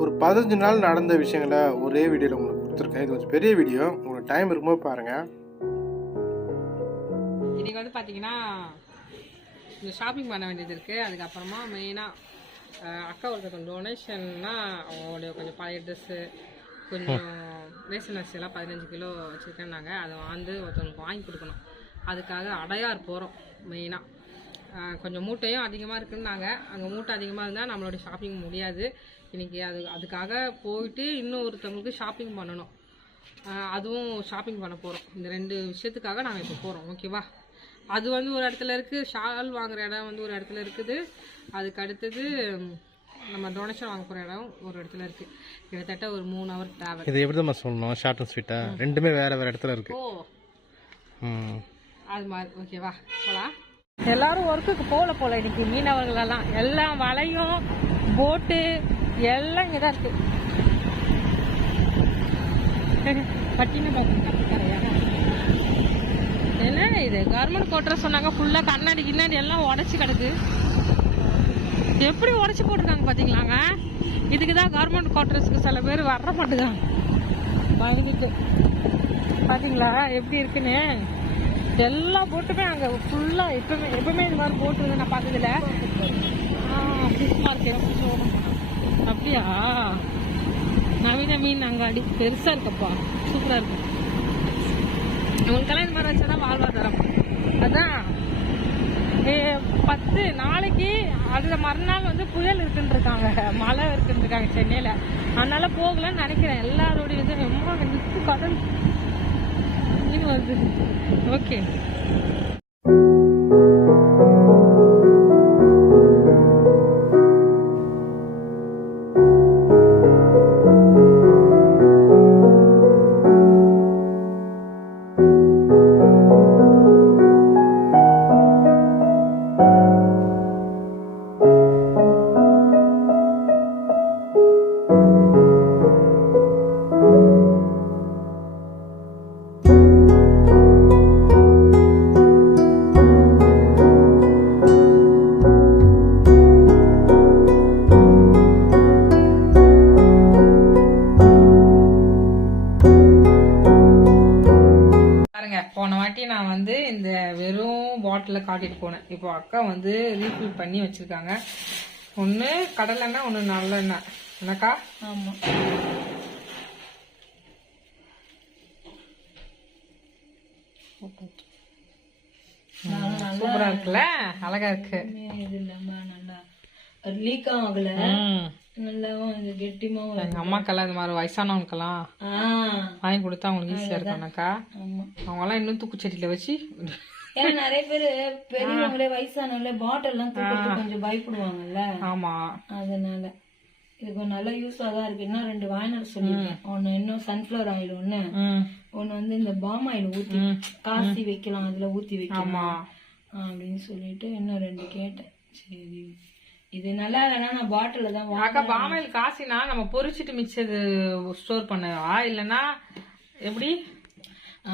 ஒரு பதினஞ்சு நாள் நடந்த விஷயங்களை ஒரே வீடியோவில் உங்களுக்கு கொடுத்துருக்கேன். இது கொஞ்சம் பெரிய வீடியோ. உங்களுக்கு டைம் இருக்கும்போது பாருங்கள் இன்னைக்கு வந்து பார்த்தீங்கன்னா இந்த ஷாப்பிங் பண்ண வேண்டியது இருக்குது அதுக்கப்புறமா மெயினாக அக்கா ஒருத்தர் டொனேஷன்னா அவங்களுடைய கொஞ்சம் பழைய ட்ரெஸ்ஸு கொஞ்சம் ரேஷன் அரிசி எல்லாம் பதினஞ்சு கிலோ வச்சுருக்கேன்னாங்க. அதை வந்து ஒருத்தவங்களுக்கு வாங்கி கொடுக்கணும். அதுக்காக அடையார் போகிறோம் மெயினாக கொஞ்சம் மூட்டையும் அதிகமாக இருக்குன்னாங்க. அங்கே மூட்டை அதிகமாக இருந்தால் நம்மளோட ஷாப்பிங் முடியாது. இன்னைக்கு அது அதுக்காக போயிட்டு இன்னும் ஒருத்தவங்களுக்கு ஷாப்பிங் பண்ணணும். அதுவும் ஷாப்பிங் பண்ண போகிறோம் இந்த ரெண்டு விஷயத்துக்காக நாங்கள் இப்போ போகிறோம் ஓகேவா அது வந்து ஒரு இடத்துல இருக்குது ஷால் வாங்குற இடம் வந்து ஒரு இடத்துல இருக்குது. அதுக்கு அடுத்தது நம்ம டொனேஷன் வாங்க போகிற இடம் ஒரு இடத்துல இருக்குது கிட்டத்தட்ட ஒரு மூணு ஹவர் ட்ராவல் இது எப்படி நம்ம சொல்லணும்? ஷார்ட் அண்ட் ஸ்வீட்டாக ரெண்டுமே வேறு வேறு இடத்துல இருக்குது ஓ. அது மாதிரி. ஓகேவா போகலாம் எல்லாரும் ஒர்க்குக்கு போகல போல இன்னைக்கு மீனவர்கள் எல்லாம் எல்லாம் வலையும் போட்டு எல்லாம் இங்கே தான் இருக்கு பட்டின கரையா என்ன இது? கவர்மெண்ட் கோட்டரை சொன்னாங்க ஃபுல்லாக கண்ணாடி கிண்ணாடி எல்லாம் உடச்சி கிடக்கு. எப்படி உடச்சி போட்டிருக்காங்க பார்த்தீங்களாங்க இதுக்கு தான் கவர்மெண்ட் குவார்டர்ஸ்க்கு சில பேர் வர மாட்டேங்க பயந்துட்டு. பார்த்தீங்களா எப்படி இருக்குன்னு? எல்லா போட்டுமே அங்கே ஃபுல்லாக எப்பவுமே எப்பவுமே இது மாதிரி போட்டுருது நான் பார்த்ததில்ல. ஃபிஷ் மார்க்கெட் அப்படியா? நவீன மீன் அங்காடி பெருசாக இருக்கப்பா. சூப்பராக இருக்கு. உங்களுக்கெல்லாம் இந்த மாதிரி வச்சாதான் வாழ்வாதாரம். அதான். ஏ, பத்து நாளைக்கு அதில் மறுநாள் வந்து புயல் இருக்குன்றிருக்காங்க மழை இருக்குன்னு இருக்காங்க சென்னையில. அதனால போகலன்னு நினைக்கிறேன். எல்லாரோடைய இது ரொம்ப நிற்கு கடல் மீன் வருது. ஓகே. வெறும் பாட்டில காட்டிட்டு போனேன். இப்போ அக்கா வந்து ரீஃபில் பண்ணி வச்சிருக்காங்க. ஒன்று கடலெண்ணெய் ஒன்று நல்லெண்ணெய் என்னக்கா ஆமா. சூப்பரா இருக்குல்ல? அழகா இருக்கு. இது இல்லாம நல்லா. லீக் ஆகல. ம். நல்லாவும் இது கெட்டிமாவும் எங்க அம்மாக்கெல்லாம் இந்த மாதிரி வயசானவங்களுக்கெல்லாம் ஆ. வாங்கி கொடுத்தா அவங்களுக்கு ஈஸியா இருக்கும்னாக்கா அவங்க எல்லாம் இன்னும் தூக்குச்சட்டியில வச்சு ஏன்னா நிறைய பேரு பெரியவங்களே வயசானவங்களே பாட்டில் எல்லாம் தூக்கிறதுக்கு கொஞ்சம் பயப்படுவாங்கல்ல? ஆமா. அதனால இது கொஞ்சம் நல்ல யூஸா தான் இருக்கு. இன்னும் ரெண்டு வாங்கினார் சொல்லியிருக்கேன். ஒன்னு இன்னும் சன்ஃபிளவர் ஆயில் ஒண்ணு. ஒன்னு வந்து இந்த பாம் ஆயில் ஊத்தி. காசி வைக்கலாம் அதுல ஊத்தி வைக்கலாம். அப்படின்னு சொல்லிட்டு இன்னும் ரெண்டு கேட்டேன். சரி. இது நல்லா இல்லைன்னா நான் பாட்டில தான் அக்கா பாமாயில் காசினா நம்ம பொரிச்சிட்டு மிச்சது ஸ்டோர் பண்ணவா இல்லனா எப்படி?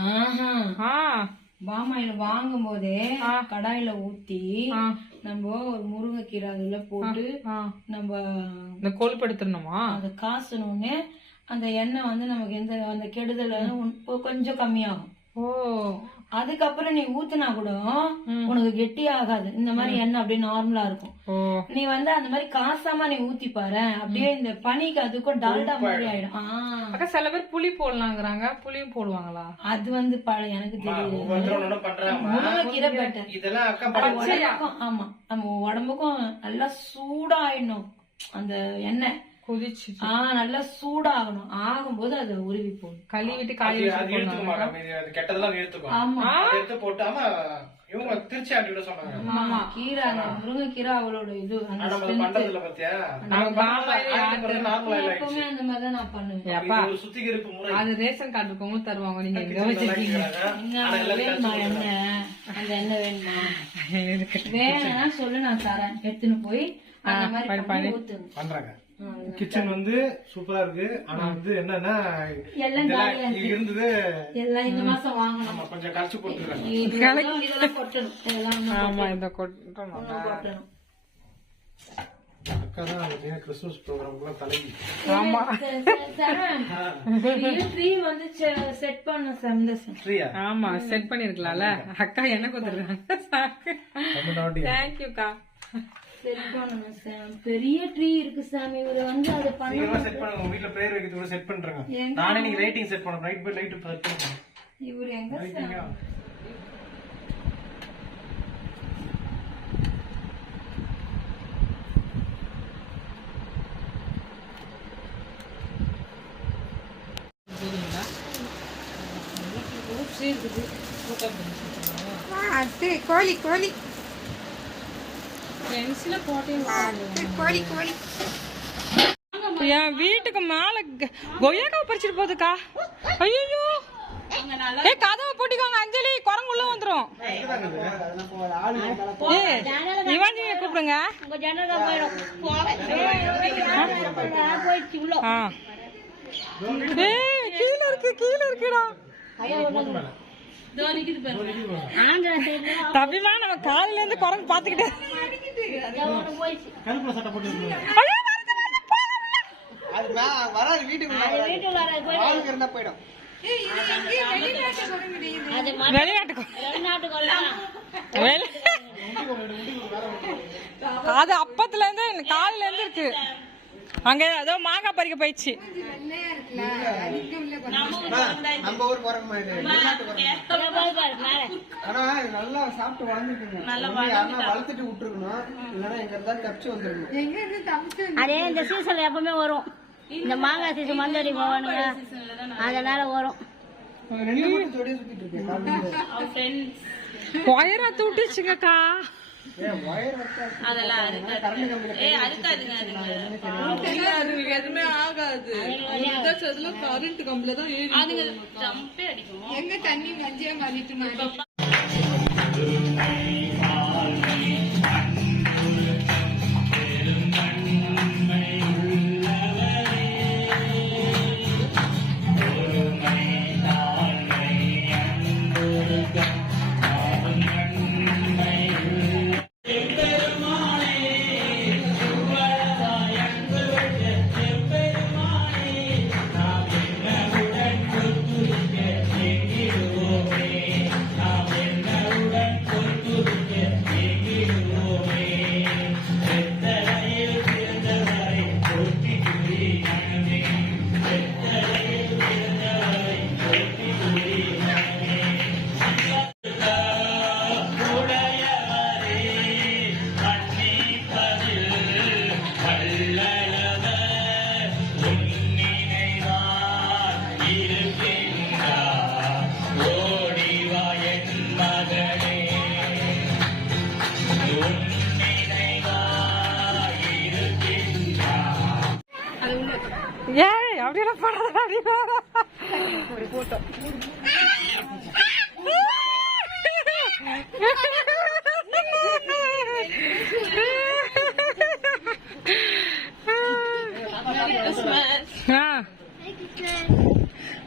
ஆஹா. ஆ. பாமாயில் வாங்கும் போதே. கடாயில ஊத்தி நம்ம ஒரு முருங்கைக்கீரை அதுல போட்டு. நம்ம இந்த கொழுப்படுத்தணுமா அதை காசணுன்னு அந்த எண்ணெய் வந்து நமக்கு எந்த அந்த கெடுதல் கொஞ்சம் கம்மியாகும். ஓ. அதுக்கப்புறம் நீ ஊத்துனா கூட உனக்கு கெட்டி ஆகாது இந்த மாதிரி எண்ணெய் அப்படியே நார்மலா இருக்கும். நீ வந்து அந்த மாதிரி காசாம நீ ஊத்தி பாரு. அப்படியே இந்த பனிக்கு அதுக்கும் டால்டா மாதிரி ஆயிடும். சில பேர் புளி போடலாங்கிறாங்க. புளியும் போடுவாங்களா? அது வந்து பழ எனக்கு தெரியுது. ஆமா. நம்ம உடம்புக்கும் நல்லா சூடாயிடணும். அந்த எண்ணெய். குதிச்சு ஆ நல்லா சூடாகணும். ஆகும்போது அதை உருவி போடும் கழுவிட்டு காய வச்சு போடலாம் கெட்டதெல்லாம் இழுத்துக்கும் ஆமா. அதை எடுத்து போட்டாம இவங்க திருச்சி ஆட்டிவிட சொன்னாங்க. ஆமா கீரை அந்த முருங்கைக்கீரை அவளோட இது எப்பவுமே அந்த மாதிரி தான் நான் பண்ணுவேன். அது ரேஷன் கார்டு இருக்கவங்களும் தருவாங்க. நீங்க வேணுமா அந்த எண்ணெய் வேணுமா? வேணும்னா சொல்லு நான் தரேன். எடுத்துன்னு போய் அந்த மாதிரி பண்றாங்க. கிச்சன் வந்து சூப்பரா இருக்கு. ஆனா வந்து என்னன்னா இருந்தது எல்லாம் இந்த மாசம் வாங்கணும். நம்ம கொஞ்சம் கரைச்சு போட்டுருக்காங்க ஆமா இந்த கொட்டணும். தலைவி. ஆமா. ட்ரீ வந்து செட் பண்ண சந்தோஷம் ஆமா செட் பண்ணிருக்கலாம்ல. அக்கா என்ன கொடுத்துருக்காங்க? தேங்க்யூக்கா பண்ணணும் பெரிய ட்ரீ இருக்கு சாமி. இவரு வந்து அதை பண்ண சீக்கிரமா செட் பண்ணுங்க உங்க வீட்ல பிரேயர் வைக்கிறது கூட செட் பண்றேங்க நானே நீங்க லைட்டிங் செட் பண்ணணும் ரைட் பை லைட் செட் பண்ணுங்க இவரு எங்க கோழி கோழி பென்சில போட்டே கோழி கோழி என் வீட்டுக்கு மேல க- கொய்யாக்காவை பறிச்சிட்டு போகுதுக்கா. ஐயோ ஏ கதவை பூட்டிக்கோங்க அஞ்சலி. குரங்கு உள்ள வந்துரும். இவாஞ்சி கூப்பிடுங்க. கீழ இருக்கு கீழ இருக்குடா. தபிமா நம்ம காலையில இருந்து குரங்கு பாத்துக்கிட்டே கருப்புல சட்டை போட்டு. அது வராது வீட்டுக்கு இருந்தா போயிடும். அது அப்பத்துல இருந்து காலையில இருந்து இருக்கு. அங்க ஏதோ மாங்காய் பறிக்க போயிடுச்சு. நம்ம ஊர் போற மாதிரி வெளிநாட்டு போற போய் பாரு மேல ஆனா இது நல்லா சாப்பிட்டு வளர்ந்துருக்கணும் யாருன்னா வளர்த்துட்டு விட்டுருக்கணும். இல்லைன்னா எங்க இருந்தாலும் தப்பிச்சு வந்துருக்கணும் அதே இந்த சீசன்ல எப்பவுமே வரும். இந்த மாங்காய் சீசன் மந்தடி போவானுங்க அதனால வரும். ஒயரா தூட்டுச்சுங்கக்கா. ஒயர் வச்சா கரண்ட் கம்பியில எதுவுமே ஆகாது. கரண்ட் கம்பில தான் எங்க தண்ணி மஞ்சள் மாறிட்டு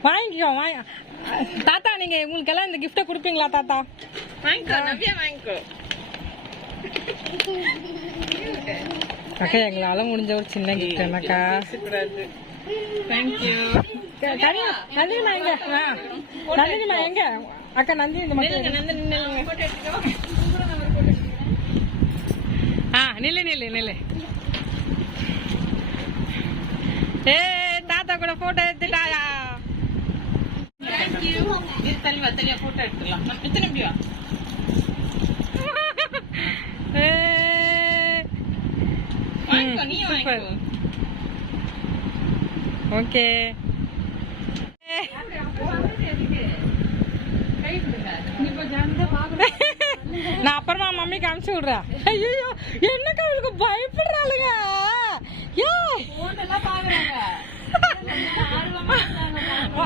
வாங்கிக்கோ வாங்க தாத்தா நீங்க உங்களுக்கு எல்லாம் இந்த கிஃப்ட கொடுப்பீங்களா தாத்தா? வாங்கிக்கோ நவ்யா வாங்கிக்கோ. அக்கா எங்களால முடிஞ்ச ஒரு சின்ன கிஃப்ட் என்னக்கா தேங்க்யூ நந்தினிமா எங்க? நந்தினிமா எங்க? அக்கா நந்தினி இந்த மட்டும் ஆ நில்லு நில்லு நில்லு. ஏ கூட போட்டோ எடுத்துட்டாயா? ஏய். ம், சூப்பர் ஓகே. நான் அப்புறமா மம்மிக்கு அனுப்பிச்சு விடுறேன் ஐயோ என்னக்கா இவளுக்கு பயப்படுறாளுங்க? ஏய்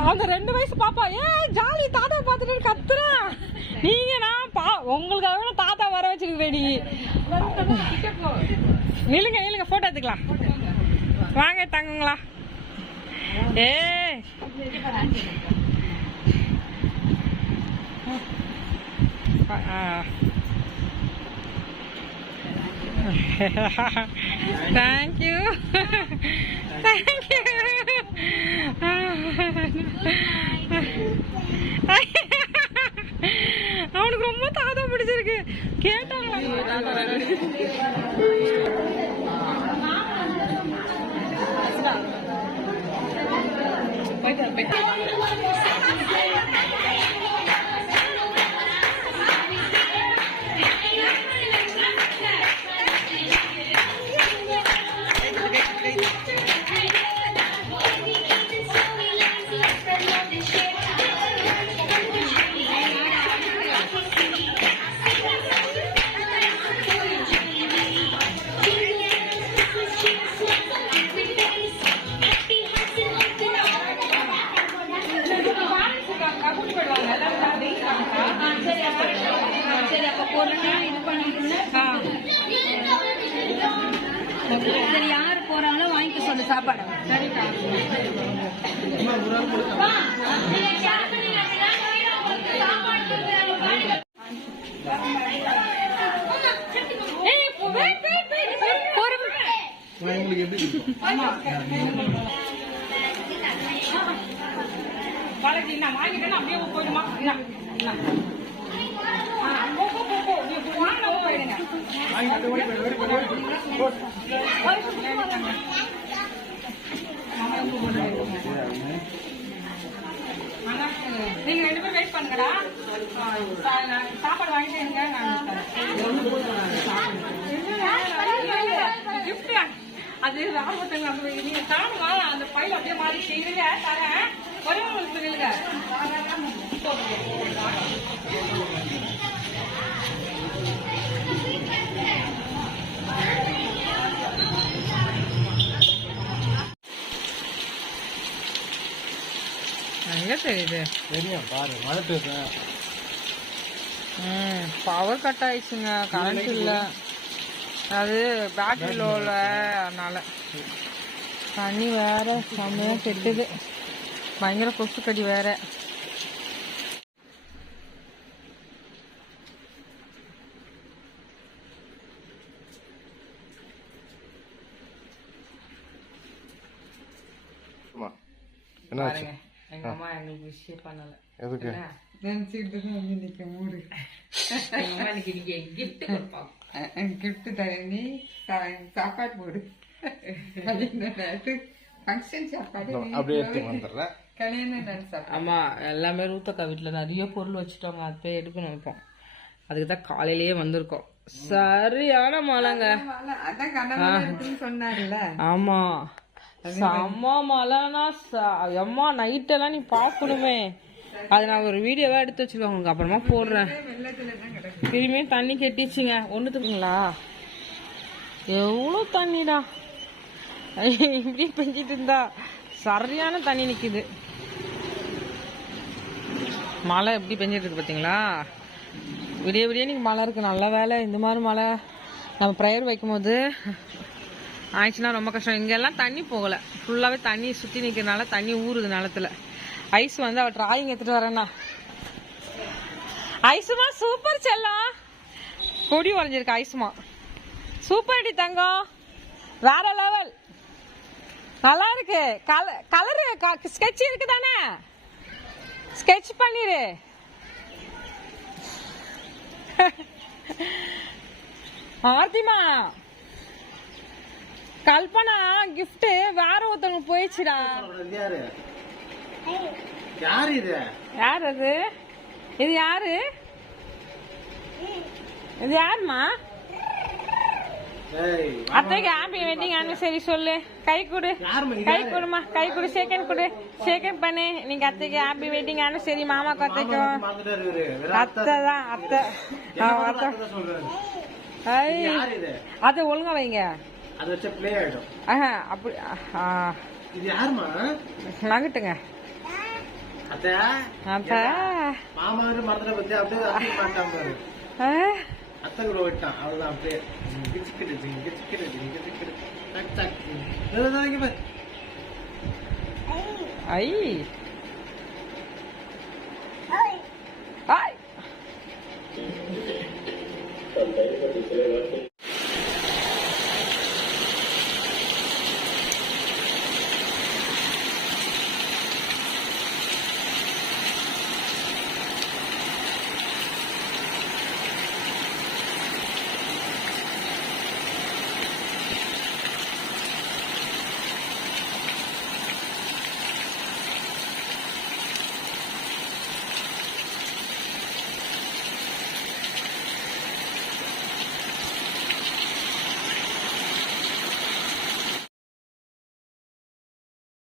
அந்த ரெண்டு வயசு பாப்பா ஏ ஜாலி தாத்தா பார்த்துட்டு கத்துறான் நீங்க நான் பா உங்களுக்காக தாத்தா வர வச்சிருக்கேன் ரெடி நில்லுங்க நில்லுங்க போட்டோ எடுத்துக்கலாம். வாங்க தங்குங்களா. ஏ. ஆ. Thank you. அவனுக்கு ரொம்ப தாத்தா பிடிச்சிருக்கு. கேட்டாங்களா? பழகி நான் வாங்கிட்டேன்னா அப்படியே போயிடுமா? என்ன ஆ, நீங்க ரெண்டு பேரும் வெயிட் பண்ணுங்கடா. நான் சாப்பாடு வாங்கிட்டு இருங்க நான் அது ஆர்வத்தங்க அந்த நீங்க அந்த பையில அப்படியே மாறி செய்யுங்க தரேன். ஒரே உங்களுக்கு சொல்லுங்க எங்க தெரியுது? தெரியும் பாரு. மழை பேசுறேன் ம் பவர் கட் ஆயிடுச்சுங்க. கரண்ட் இல்லை. அது பேட்டரி லோவில் அதனால. தண்ணி வேற செம்மையாக கெட்டுது. பயங்கர கொசு கடி வேற பாருங்க எங்க அம்மா எங்களுக்கு விஷயம் பண்ணல. எதுக்கு? நினைச்சுக்கிட்டு தான் நிக்க மூடு. எங்க அம்மா இன்னைக்கு நீங்க கிஃப்ட் கொடுப்பாங்க. கிஃப்ட் சா- சாப்பாடு போடு. ஃபங்க்ஷன் சாப்பாடு. அப்படியே வந்துடுறேன். கல்யாண நாள் சாப்பாடு. ஆமா எல்லாமே ரூத்தக்கா வீட்டில் நிறைய பொருள் வச்சுட்டோங்க. அது போய் எடுக்கணும் இப்போ அதுக்கு தான் காலையிலேயே வந்திருக்கோம். சரியான மழைங்க. சொன்னார்ல. ஆமா. செம்ம மழைனா ச- எம்மா நைட்டெல்லாம் நீ பார்க்கணுமே. அதை நான் ஒரு வீடியோவா எடுத்து வச்சுக்கோங்க உங்களுக்கு அப்புறமா போடுறேன். திரும்பியும் தண்ணி கெட்டிச்சுங்க. ஒன்றுத்துக்குங்களா எவ்வளோ தண்ணிடா? இப்படி பெஞ்சிட்டு இருந்தா சரியான தண்ணி நிற்கிது மழை எப்படி பெஞ்சிட்டு இருக்கு பார்த்தீங்களா விடிய விடிய நீங்கள் மழை இருக்குது நல்ல வேலை. இந்த மாதிரி மழை நம்ம ப்ரேயர் வைக்கும்போது ஆயிடுச்சுன்னா ரொம்ப கஷ்டம். இங்கெல்லாம் தண்ணி போகலை. ஃபுல்லாகவே தண்ணி சுற்றி நிற்கிறதுனால தண்ணி ஊறுது நிலத்துல. ஐஸ் வந்து அவள் டிராயிங் எடுத்துட்டு வரேன்னா. ஐசுமா சூப்பர் செல்லம் கொடி வரைஞ்சிருக்கு ஐசுமா சூப்பர் அடி தங்கம் வேற லெவல் நல்லா இருக்கு. கலரு ஸ்கெட்ச் இருக்கு தானே? ஸ்கெட்ச் பண்ணிரு. ஆர்த்திமா. கல்பனா கிஃப்ட் வேற ஒருத்தவங்க போயிடுச்சுடா. யாரு இது? யார் அது இது யாரு? இது யாருமா அத்தைக்கு ஹாப்பி வெட்டிங் ஆனிவர்சரி சொல்லு. கை கொடு. கை கொடுமா கை கொடு செகண்ட் கொடு. செகண்ட் பண்ணு. நீங்க அத்தைக்கு ஹாப்பி வெட்டிங் ஆனிவர்சரி இவரு. வெறும் அத்தை. தான் அத்தை. அத்தை. ஒழுங்கா வைங்க. அது வச்சா ப்ளே ஆயிடும். ஆஹா, அப்படி நகட்டுங்க. மாமா வந்து மறந்துட்ட பத்தி அப்படியே அப்படியே மாட்டான் பாரு ஆ, அத்தை கூட விட்டான் அவ்வளவுதான் அப்படியே கிச்சிக்கிட்டு கிச்சிக்கிட்டு கிச்சிக்கிட்டு டக் டக் இதோ, இதோ, இங்க பாரு ஐ ஐ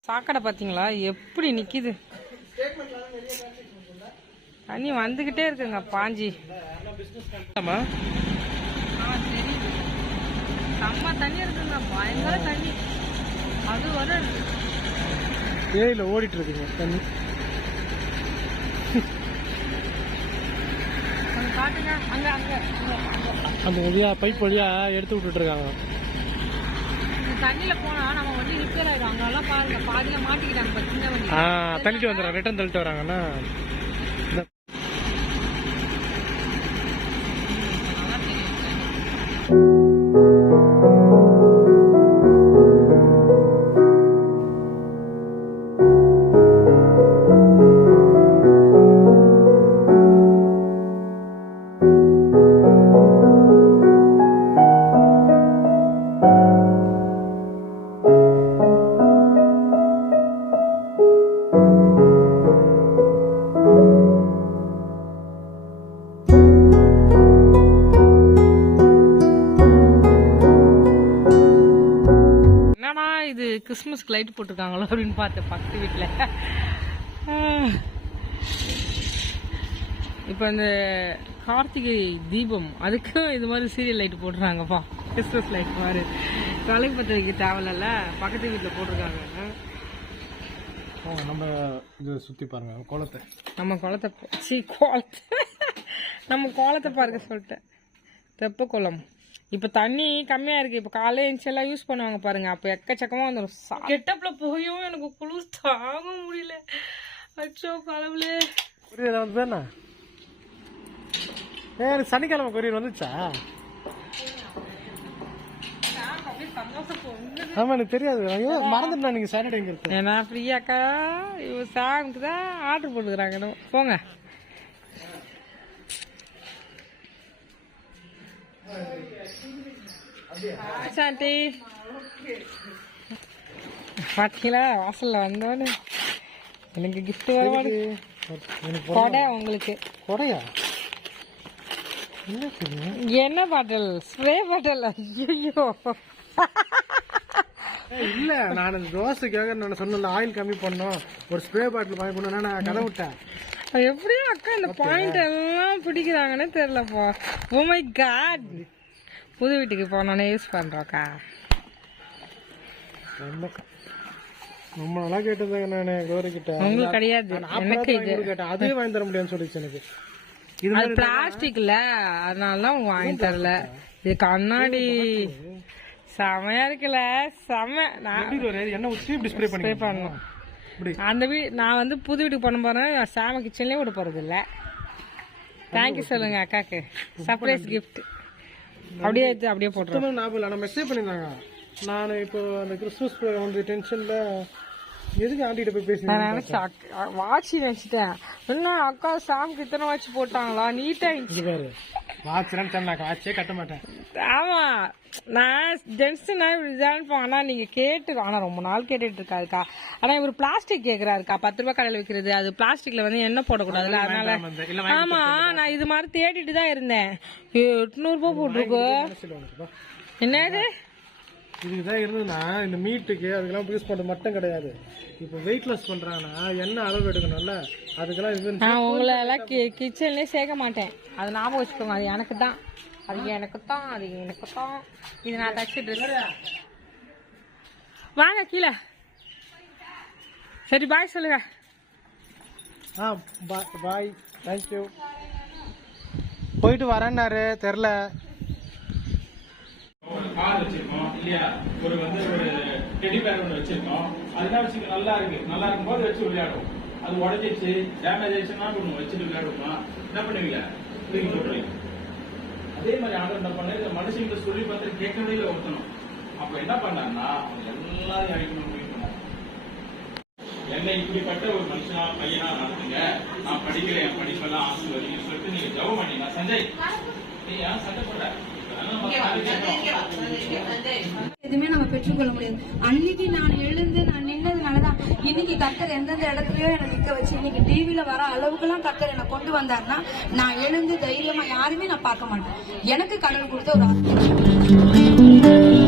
சாக்கடை பார்த்தீங்களா எப்படி நிக்குது? தண்ணி வந்துகிட்டே இருக்குங்க பாஞ்சி. ஆமா. ஆ தெரியுது. செம்ம தண்ணி இருக்குங்க பயங்கர தண்ணி. அது வர ஏரியில ஓடிட்டு இருக்குங்க தண்ணி. காட்டுங்க. அங்க அங்க. அந்த வழியா பைப் வழியா எடுத்து விட்டுட்டு இருக்காங்க. இந்த தண்ணியில போனா நம்ம வண்டி ரிப்பேர் ஆயிடும் அங்கெல்லாம் பாருங்க. பாதியில மாட்டிக்கிட்டாங்க இப்ப சின்ன வண்டி தள்ளிட்டு வந்துடுறாங்க ரிட்டர்ன் தள்ளிட்டு வராங்கன்னா. பார்த்தேன் பக்கத்து வீட்டில் இப்போ இந்த கார்த்திகை தீபம் அதுக்கும் இது மாதிரி சீரியல் லைட் போட்டுருக்காங்கப்பா கிறிஸ்மஸ் லைட் மாதிரி. தலைப்பு பற்ற வைக்க தேவையில்ல பக்கத்து வீட்டில் போட்டிருக்காங்க. நம்ம இது சுத்தி பாருங்க குளத்தை நம்ம குளத்தை சீ குளத்தை நம்ம குளத்தை பாருங்க சொல்லிட்டேன். தெப்ப குளம் இப்போ தண்ணி கம்மியாக இருக்குது இப்போ காலையில் எழுந்துச்சு எல்லாம் யூஸ் பண்ணுவாங்க பாருங்க. அப்போ எக்கச்சக்கமாக வந்துடும் கெட்டப்பில் போயும் எனக்கு குளிர் தாங்க முடியல. அச்சோ கடவுளே. கொரியர் வந்து தானே ஏ எனக்கு சனிக்கிழமை கொரியர் வந்துச்சா. ஆமா எனக்கு தெரியாது. ஐயோ மறந்துட்டேன் நீங்க சாட்டர்டே ஏன்னா ஃப்ரீயாக்கா இவ சாமிக்கு தான் ஆர்டர் போட்டுக்கிறாங்க. போங்க. சாண்டி பாத்தீங்களா? வாசல்ல வந்தோன்னு எனக்கு gift வருவாடு கொடை உங்களுக்கு. கொடையா? என்ன பாட்டில்? Spray bottle. ஐயோ இல்ல நான் இந்த தோசைக்காக நான் சொன்ன ஆயில் கம்மி பண்ணோம். ஒரு ஸ்ப்ரே பாட்டில் வாங்கி பண்ணா நான் கதை விட்டேன். எப்படியும் அக்கா இந்த பாயிண்ட் எல்லாம் பிடிக்கிறாங்கன்னு தெரியலப்பா. ஓ மை காட் புது வீட்டுக்கு போனோன்னே யூஸ் பண்றோம்க்கா ரொம்ப நாளா கேட்டதாங்க நானு கௌரி கிட்ட? உங்களுக்கு கிடையாது. எனக்கு இது. கேட்டேன். அதே வாங்கி தர முடியாதுன்னு சொல்லிச்சு எனக்கு. இது பிளாஸ்டிக்ல அதனால தான் உங்க வாங்கி தரல. இது கண்ணாடி. செமையா இருக்குல்ல செம. என்ன ஸ்ப்ரே பண்ணி பண்ணணும். அந்த வீ நான் வந்து புது வீட்டுக்கு பண்ண போறேன். சாம கிச்சன்லயே விட போறது இல்ல. தேங்க்யூ சொல்லுங்க அக்காக்கு. Surprise gift. அப்படியே எடுத்து அப்படியே போட்டுருவோம் ஞாபகம் இல்லை. ஆனால் மெசேஜ் பண்ணியிருந்தாங்க. நான் இப்போ அந்த கிறிஸ்மஸ் வந்து டென்ஷன்ல எதுக்கு ஆண்டிகிட்ட போய் நான் பேசினேன் நினைச்சேன் வாட்சி நினைச்சிட்டேன். என்ன அக்கா சாமிக்கு இத்தனை வாட்சி போட்டாங்களா? நீட்டா இருந்துச்சு வாட்ச்லாம் நான் வாட்சே கட்ட மாட்டேன். ஆமா. நான் ஜென்ஸ்னா இப்படி ஆனா நீங்க கேட்டு ஆனா ரொம்ப நாள் கேட்டுட்டு இருக்காருக்கா. ஆனா இவர் பிளாஸ்டிக் கேக்குறாருக்கா. பத்து ரூபாய் கடையில் விற்கிறது அது பிளாஸ்டிக்ல வந்து எண்ணெய் போடக்கூடாதுல்ல. அதனால ஆமா நான் இது மாதிரி தேடிட்டு தான் இருந்தேன். எட்நூறு ரூபாய் போட்டிருக்கோ. வாங்கி உனக்கு வா. என்னது? இதுக்கு தான் இருந்ததுன்னா இந்த மீட்டுக்கு அதுக்கெல்லாம் யூஸ் பண்ணுறது மட்டும் கிடையாது. இப்போ வெயிட்லெஸ் பண்ணுறாங்கன்னா என்ன அளவு எடுக்கணும்ல அதுக்கெல்லாம் இது நான் உங்களை எல்லாம் கிச்சன்லயே சேர்க்க மாட்டேன். அது ஞாபகம் வச்சுக்கோங்க அது எனக்கு தான் அது எனக்கு தான் அது எனக்கு தான் இது நான் தச்சு ட்ரெஸ் வாங்க கீழே. சரி பாய் சொல்லுங்க. ஆ பாய் தேங்க்யூ போயிட்டு வரேன்னாரு தெரில கார் வச்சிருக்கோம். இல்லையா? ஒரு வந்து ஒரு டெடி பேர் ஒன்று வச்சிருக்கோம். அதெல்லாம் வச்சுக்க நல்லா இருக்கு. நல்லா இருக்கும்போது வச்சு விளையாடும் அது உடஞ்சிச்சு டேமேஜ் ஆயிடுச்சுன்னா பண்ணுவோம் வச்சுட்டு விளையாடுவோமா? என்ன பண்ணுவீங்க? தூக்கி சொல்றீங்க அதே மாதிரி ஆண்டர் என்ன பண்ண இந்த மனுஷங்க சொல்லி பார்த்து கேட்கவே இல்லை ஒருத்தனும். அப்ப என்ன பண்ணாருன்னா அவங்க எல்லாரையும் அழிக்கணும் முடிவு பண்ணாங்க என்னை இப்படிப்பட்ட ஒரு மனுஷனா பையனா நடத்துங்க. நான் படிக்கிறேன். என் படிப்பெல்லாம் ஆசை ஆசீர்வதிங்க. சொல்லிட்டு நீங்க ஜவம் பண்ணீங்க சஞ்சய் நீ ஏன் சண்டை போடுற எதுவுமே நம்ம பெற்றுக்கொள்ள முடியாது. அன்னைக்கு நான் எழுந்து நான் நின்னதுனாலதான் இன்னைக்கு கர்த்தர் எந்தெந்த இடத்துலயோ என்னை நிக்க வச்சு இன்னைக்கு டிவில வர அளவுக்குலாம் கர்த்தர் என்னை கொண்டு வந்தாருன்னா நான் எழுந்து தைரியமா யாருமே நான் பார்க்க மாட்டேன். எனக்கு கடவுள் கொடுத்த ஒரு ஆசை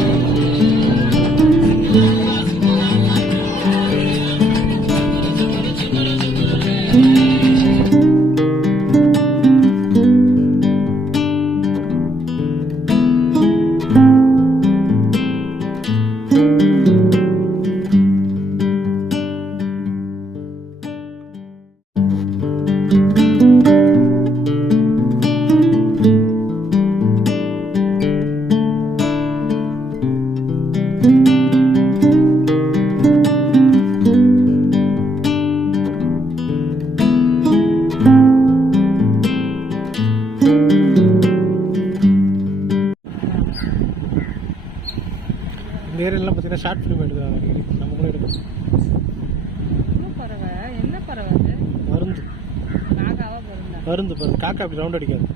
ஷார்ட் ஃபிலிம் எடுக்கிறாங்க. நம்ம கூட எடுக்கணும் பறவை? என்ன பறவை அது? மருந்து. காக்காவா பொருந்தா மருந்து மருந்து. காக்கா அப்படி ரவுண்ட் அடிக்காது.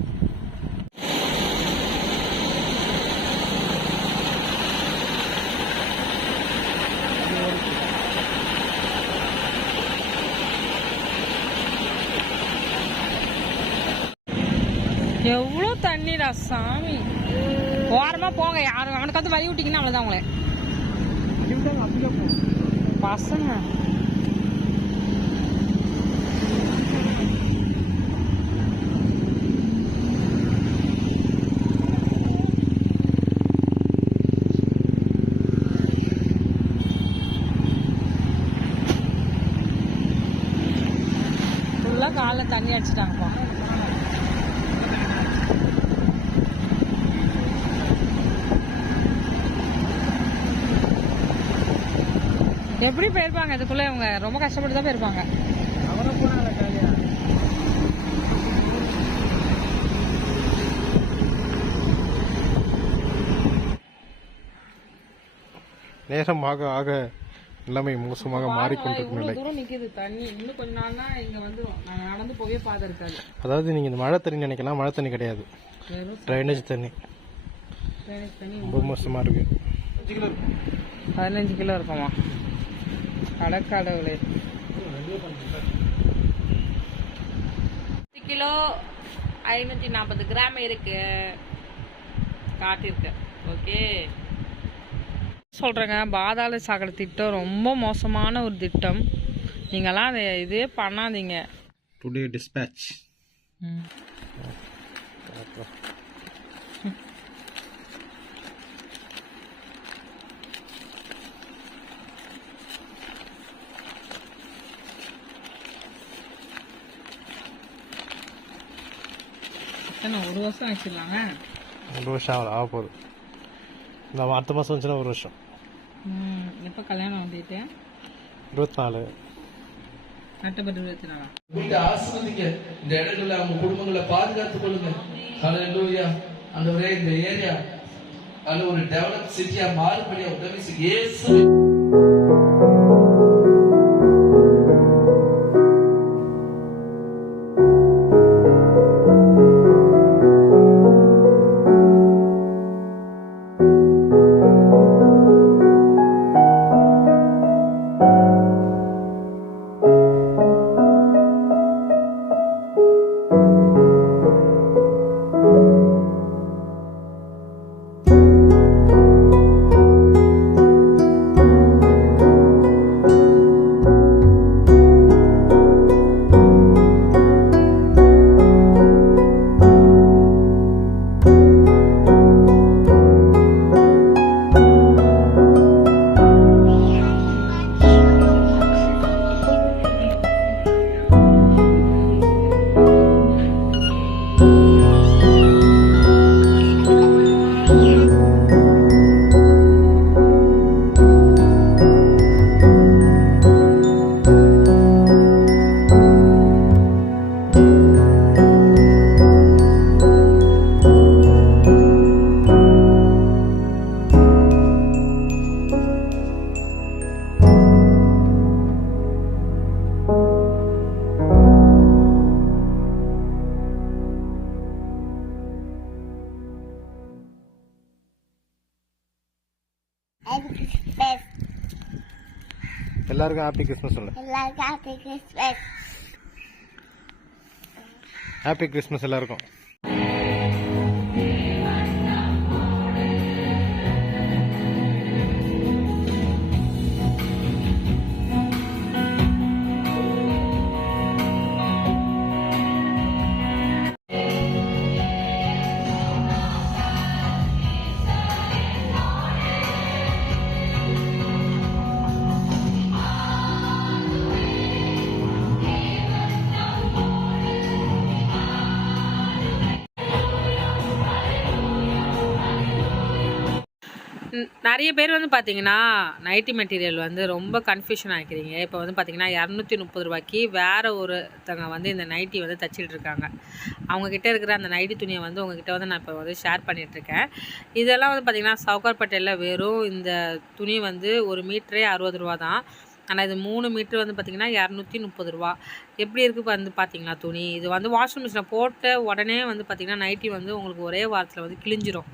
எவ்வளோ தண்ணிடா சாமி? ஓரமா போங்க. யாரும் அவனுக்கு வந்து வழி விட்டீங்கன்னா அவ்வளோதான் உங்களை. பசங்க ஃபுல்லாக காலைல தண்ணி அடிச்சிட்டாங்கப்பா எப்படி போயிருப்பாங்க? இதுக்குள்ள இவங்க ரொம்ப கஷ்டப்பட்டு தான் போயிருப்பாங்க. நேரம் ஆக ஆக நிலைமை மோசமாக மாறிக்கொண்டிருக்கும் நிலை. தூரம் நிக்குது தண்ணி. இன்னும் கொஞ்ச நாள்னா இங்க வந்துரும் நாங்க நடந்து போகவே பார்த்துருக்காது அதாவது நீங்கள் இந்த மழை தண்ணி நினைக்கலாம் மழை தண்ணி கிடையாது. ட்ரைனேஜ் தண்ணி. ரொம்ப மோசமாக இருக்கு. பதினஞ்சு கிலோ இருக்குமா கடற்கடவுளே கிலோ ஐநூற்றி நாற்பது கிராம் இருக்கு. காட்டிருக்கு ஓகே. சொல்கிறேங்க பாதாள சாக்கடை திட்டம் ரொம்ப மோசமான ஒரு திட்டம். நீங்களாம் அதை இதே பண்ணாதீங்க. டுடே டிஸ்பேச் ம். எத்தனை ஒரு வருஷம் ஆச்சுலாங்க? ஒரு வருஷம் ஆகல ஆக போகுது. இந்த அடுத்த மாதம் வந்துச்சுன்னா ஒரு வருஷம். ம் எப்போ கல்யாணம் வந்துட்டு? இருபத்தி நாலு. நட்டப்பட்டு இருபத்தி நாலா? வீட்டை ஆசிர்வதிங்க இந்த இடங்கள்ல அவங்க குடும்பங்களை பாதுகாத்துக் கொள்ளுங்க ஹalleluya ஆண்டவரே இந்த ஏரியா நல்ல ஒரு டெவலப் சிட்டியா மாறுபடியா உதவி செய்ய இயேசு எல்லாருக்கும் ஹாப்பி கிறிஸ்மஸ் சொல்லு எல்லாருக்கும் ஹாப்பி கிறிஸ்மஸ் ஹாப்பி கிறிஸ்மஸ் எல்லாருக்கும். நிறைய பேர் வந்து பார்த்தீங்கன்னா நைட்டி மெட்டீரியல் வந்து ரொம்ப கன்ஃபியூஷன் ஆகிக்கிறீங்க இப்போ வந்து பார்த்தீங்கன்னா இரநூத்தி முப்பது ரூபாய்க்கு வேறு ஒருத்தங்க வந்து இந்த நைட்டி வந்து தச்சிட்டு இருக்காங்க. அவங்கக்கிட்ட இருக்கிற அந்த நைட்டி துணியை வந்து உங்ககிட்ட வந்து நான் இப்போ வந்து ஷேர் பண்ணிகிட்ருக்கேன் இதெல்லாம் வந்து பார்த்தீங்கன்னா சவுகார்பேட்டையில் வெறும் இந்த துணி வந்து ஒரு மீட்டரே அறுபது ரூபா தான் ஆனால் இது மூணு மீட்ரு வந்து பார்த்திங்கன்னா இரநூத்தி முப்பது ரூபா. எப்படி இருக்குது வந்து பார்த்தீங்களா துணி? இது வந்து வாஷிங் மிஷினில் போட்ட உடனே வந்து பார்த்திங்கன்னா நைட்டி வந்து உங்களுக்கு ஒரே வாரத்தில் வந்து கிழிஞ்சிரும்.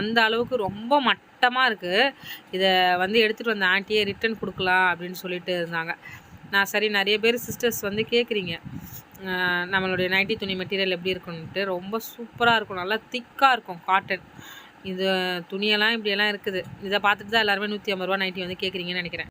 அந்த அளவுக்கு ரொம்ப மட்டமாக இருக்குது இதை வந்து எடுத்துகிட்டு வந்த ஆண்டியே ரிட்டன் கொடுக்கலாம் அப்படின்னு சொல்லிட்டு இருந்தாங்க. நான் சரி நிறைய பேர் சிஸ்டர்ஸ் வந்து கேட்குறீங்க நம்மளுடைய நைட்டி துணி மெட்டீரியல் எப்படி இருக்குன்ட்டு. ரொம்ப சூப்பராக இருக்கும். நல்லா திக்காக இருக்கும் காட்டன் இது துணியெல்லாம் இப்படியெல்லாம் இருக்குது. இதை பார்த்துட்டு தான் எல்லாருமே நூற்றி ஐம்பது ரூபா நைட்டி வந்து கேட்குறீங்கன்னு நினைக்கிறேன்.